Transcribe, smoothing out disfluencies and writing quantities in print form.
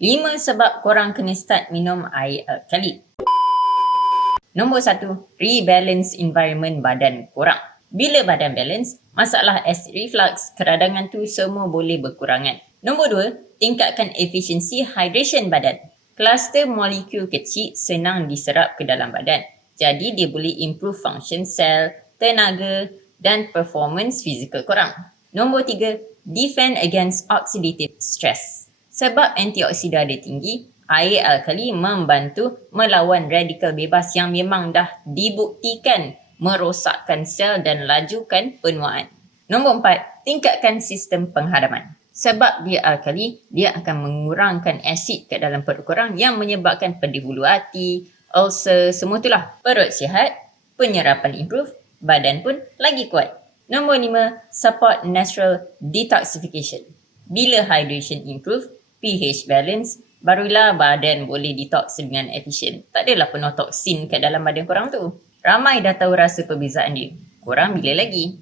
5 sebab korang kena start minum air alkali. Nombor 1, rebalance environment badan korang. Bila badan balance, masalah acid reflux, keradangan tu semua boleh berkurangan. Nombor 2, tingkatkan efisiensi hydration badan. Kluster molekul kecil senang diserap ke dalam badan. Jadi dia boleh improve function sel, tenaga dan performance fizikal korang. Nombor 3, defend against oxidative stress. Sebab antioksida dia tinggi, air alkali membantu melawan radikal bebas yang memang dah dibuktikan merosakkan sel dan lajukan penuaan. Nombor 4, tingkatkan sistem penghadaman. Sebab dia alkali, dia akan mengurangkan asid kat dalam perut korang yang menyebabkan pedih bulu hati, ulcer, semua itulah. Perut sihat, penyerapan improve, badan pun lagi kuat. Nombor 5, support natural detoxification. Bila hydration improve, pH balance, barulah badan boleh detox dengan efisien. Tak adalah penuh toksin kat dalam badan korang tu. Ramai dah tahu rasa perbezaan dia. Korang bila lagi?